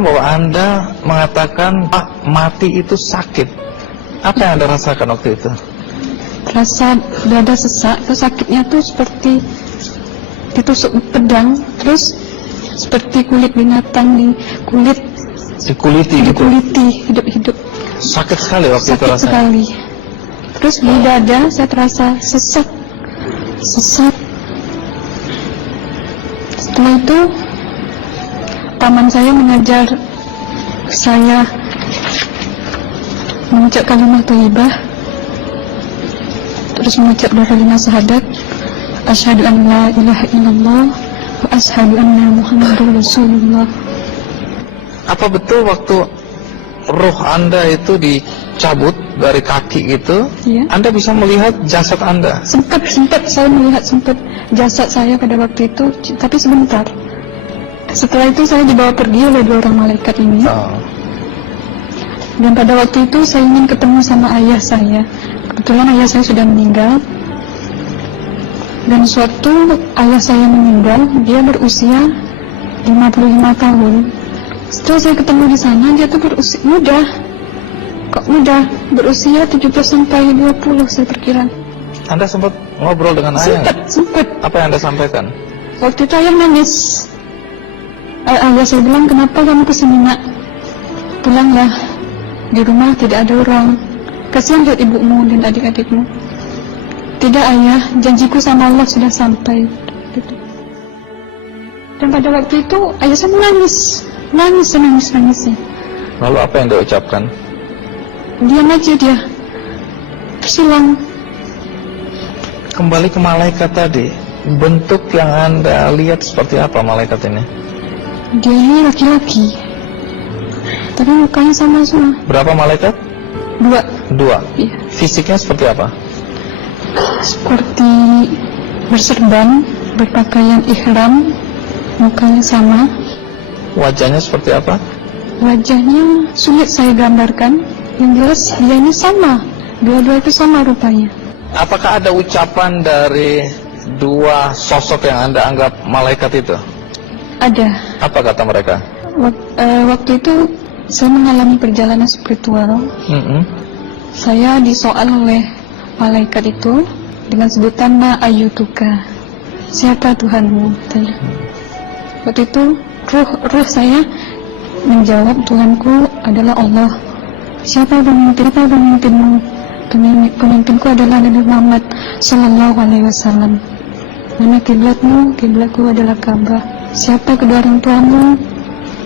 bahwa Anda mengatakan mati itu sakit. Apa yang Anda rasakan waktu itu? Rasa dada sesak, itu sakitnya tuh seperti ditusuk pedang, terus seperti kulit binatang dikuliti gitu. Hidup-hidup. Sakit sekali waktu itu rasanya. Sakit sekali. Terus di dada saya terasa sesak. Setelah itu paman saya mengajar saya mengucap kalimat thayyibah, terus mengucap doa kalimat syahadat, asyhadu an la ilaha illallah wa asyhadu anna muhammadar rasulullah. Apa betul waktu ruh Anda itu dicabut dari kaki gitu, Ya. Anda bisa melihat jasad Anda? Sempat saya melihat jasad saya pada waktu itu, tapi sebentar. Setelah itu saya dibawa pergi oleh 2 orang malaikat ini. Dan pada waktu itu saya ingin ketemu sama ayah saya. Kebetulan ayah saya sudah meninggal. Dan suatu ayah saya meninggal, dia berusia 55 tahun. Setelah saya ketemu di sana, dia tuh berusia muda. Kok muda? Berusia 17-20 saya perkira. Anda sempat ngobrol dengan ayah? Sempat. Apa yang Anda sampaikan? Waktu itu ayah nangis. Ayah saya bilang, kenapa kamu kesini nak? Pulanglah, di rumah tidak ada orang. Kasihan buat ibumu dan adik-adikmu. Tidak ayah, janjiku sama Allah sudah sampai. Dan pada waktu itu ayah saya menangis. Nangis. Lalu apa yang dia ucapkan? Diam aja dia. Tersilang. Kembali ke malaikat tadi, bentuk yang Anda lihat seperti apa malaikat ini? Dia ini laki-laki, tapi mukanya sama semua. Berapa malaikat? 2. Iya. Fisiknya seperti apa? Seperti berserban, berpakaian ihram, mukanya sama. Wajahnya seperti apa? Wajahnya sulit saya gambarkan. Yang jelas dia ini sama. Dua-dua itu sama rupanya. Apakah ada ucapan dari 2 sosok yang Anda anggap malaikat itu? Ada. Apa kata mereka? Waktu itu saya mengalami perjalanan spiritual. Saya disoal oleh malaikat itu dengan sebutan ma ayyutuka, siapa Tuhanmu? Waktu itu ruh saya menjawab, Tuhanku adalah Allah. Siapa pemimpinmu? Pemimpinku adalah Nabi Muhammad Sallallahu Alaihi Wasallam. Mana kiblatmu? Kiblatku adalah Ka'bah. Siapa kedua orang tuamu?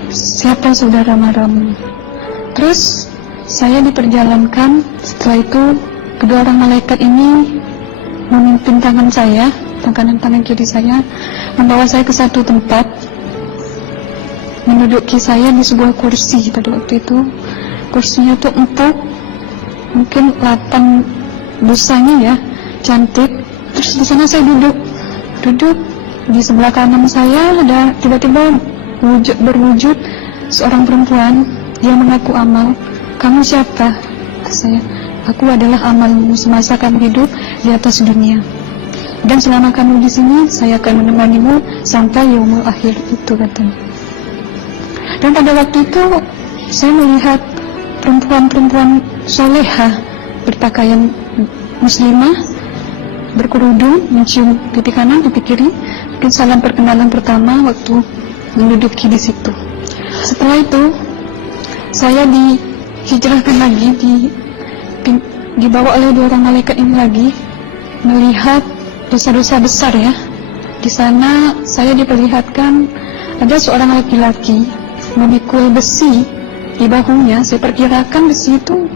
Siapa saudara maramu? Terus saya diperjalankan. Setelah itu kedua orang malaikat ini memimpin tangan saya, tangan kiri saya, membawa saya ke satu tempat, menduduki saya di sebuah kursi. Pada waktu itu kursinya tuh empuk, mungkin 8 busanya ya, cantik. Terus di sana saya duduk. Di sebelah kanan saya ada tiba-tiba berwujud seorang perempuan. Dia mengaku amal. Kamu siapa? Saya, aku adalah amalmu semasa kamu hidup di atas dunia. Dan selama kamu di sini, saya akan menemanimu sampai yaumul akhir, itu katanya. Dan pada waktu itu saya melihat perempuan-perempuan solehah berpakaian muslimah, berkerudung, mencium pipi kanan, pipi kiri. Mungkin salam perkenalan pertama waktu menduduki di situ. Setelah itu saya dihijrahkan lagi, dibawa oleh 2 orang malaikat ini lagi, melihat dosa-dosa besar ya. Di sana saya diperlihatkan ada seorang laki-laki memikul besi di bahunya. Saya perkirakan besi itu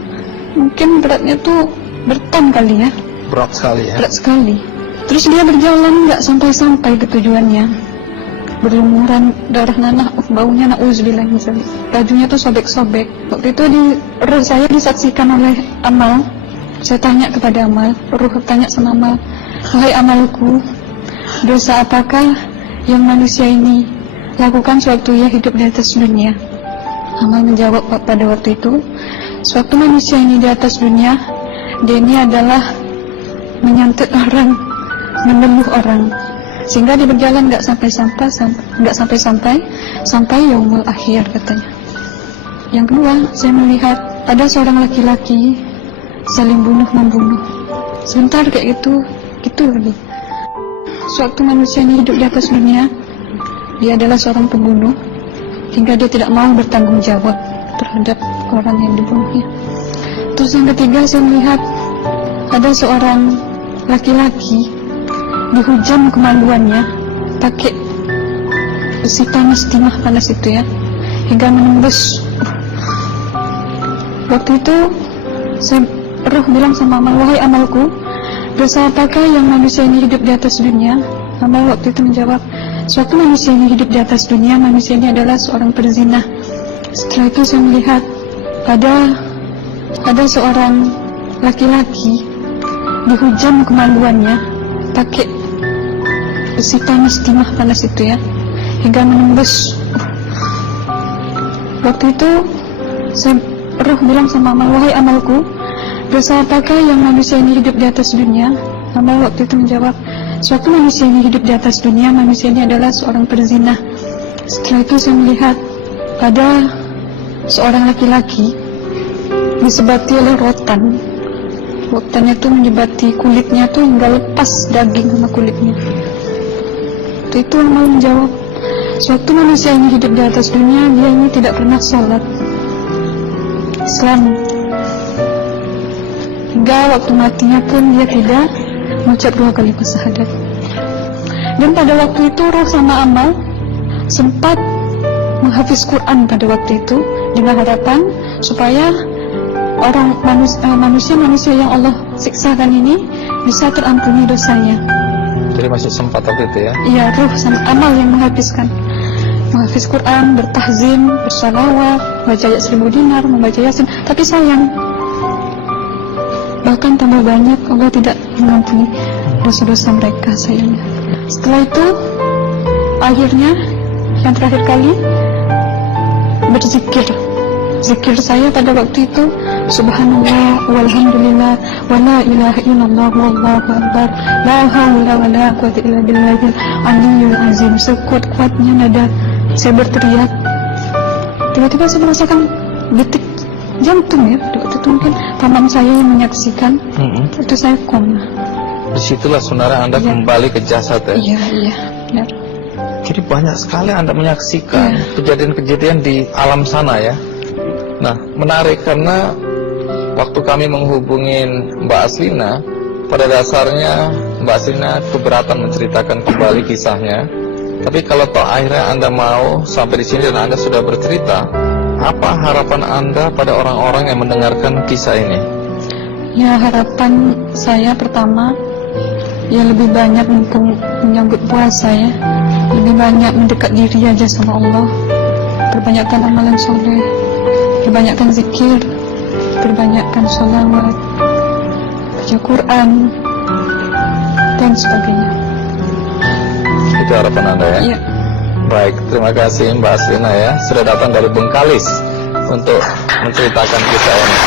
mungkin beratnya tuh berton kali ya. Berat sekali ya. Berat sekali. Terus dia berjalan nggak sampai ke tujuannya. Berlumuran darah nanah, baunya na'udzubillah misalnya. Bajunya tuh sobek-sobek. Waktu itu ruh saya disaksikan oleh Amal. Saya tanya kepada Amal, ruh tanya sama Amal, wahai amalku, dosa apakah yang manusia ini lakukan sewaktu ia hidup di atas dunia? Amal menjawab pada waktu itu, sewaktu manusia ini di atas dunia, dia ini adalah menyantet orang, menemuh orang, sehingga dia berjalan nggak sampai yaumul akhir katanya. Yang kedua, saya melihat ada seorang laki-laki saling bunuh-membunuh. Sebentar kayak gitu lagi. Suatu manusia ini hidup di atas dunia, dia adalah seorang pembunuh, hingga dia tidak mau bertanggung jawab terhadap orang yang dibunuhnya. Terus yang ketiga, saya melihat ada seorang laki-laki dihujam kemaluannya pakai besi panas, timah panas itu ya, hingga menembus. Waktu itu saya roh bilang sama amal, wahai amalku, dosa apakah yang manusia ini hidup di atas dunia? Amal waktu itu menjawab, suatu manusia ini hidup di atas dunia, manusia ini adalah seorang perzina. Setelah itu saya melihat ada seorang laki-laki dihujam kemaluannya pakai besi panas, timah panas itu ya, hingga menembus. Waktu itu saya roh bilang sama amal, wahai amalku, dosa apakah yang manusia ini hidup di atas dunia? Amal waktu itu menjawab, suatu manusia ini hidup di atas dunia, manusia ini adalah seorang perzina. Setelah itu saya melihat ada seorang laki-laki disebati oleh rotan. Rotannya itu menyebati kulitnya tuh hingga lepas daging sama kulitnya. Itu amal menjawab, suatu manusia ini hidup di atas dunia, dia ini tidak pernah sholat Islam, hingga waktu matinya pun dia tidak mengucap 2 kali syahadat. Dan pada waktu itu roh sama amal sempat menghafiz Quran pada waktu itu dengan harapan supaya orang manusia yang Allah siksakan ini bisa terampuni dosanya. Jadi masih sempat waktu itu ya? Iya, roh sama amal yang menghafis Quran, bertahzim, bersalawat, baca ayat 1000 dinar, membaca Yasin. Tapi sayang, bahkan tambah banyak Allah tidak mengampuni dosa-dosa mereka, sayangnya. Setelah itu, akhirnya yang terakhir kali berzikir. Zikir saya pada waktu itu, subhanallah, walhamdulillah, wa la ilaha illallah, wallahu akbar, la haula wa la quwwata illa billahil aliyyil azim. Sekuat-kuatnya nada saya berteriak, tiba-tiba saya merasakan detik jantung ya. Waktu itu mungkin paman saya yang menyaksikan. Itu saya koma. Disitulah saudara Anda kembali ke jasad ya? Iya, benar. Jadi banyak sekali Anda menyaksikan kejadian-kejadian di alam sana ya. Nah, menarik karena waktu kami menghubungin Mbak Aslina, pada dasarnya Mbak Aslina keberatan menceritakan kembali kisahnya. Tapi kalau toh akhirnya Anda mau sampai di sini dan Anda sudah bercerita, apa harapan Anda pada orang-orang yang mendengarkan kisah ini? Ya, harapan saya pertama, ya lebih banyak menyambut puasa ya, lebih banyak mendekat diri aja sama Allah, perbanyakkan amalan soleh, perbanyakkan zikir, perbanyakkan sholawat, baca Quran, dan sebagainya. Itu harapan Anda ya? Iya. Baik, terima kasih Mbak Aslina ya, sudah datang dari Bengkalis untuk menceritakan kisah ini.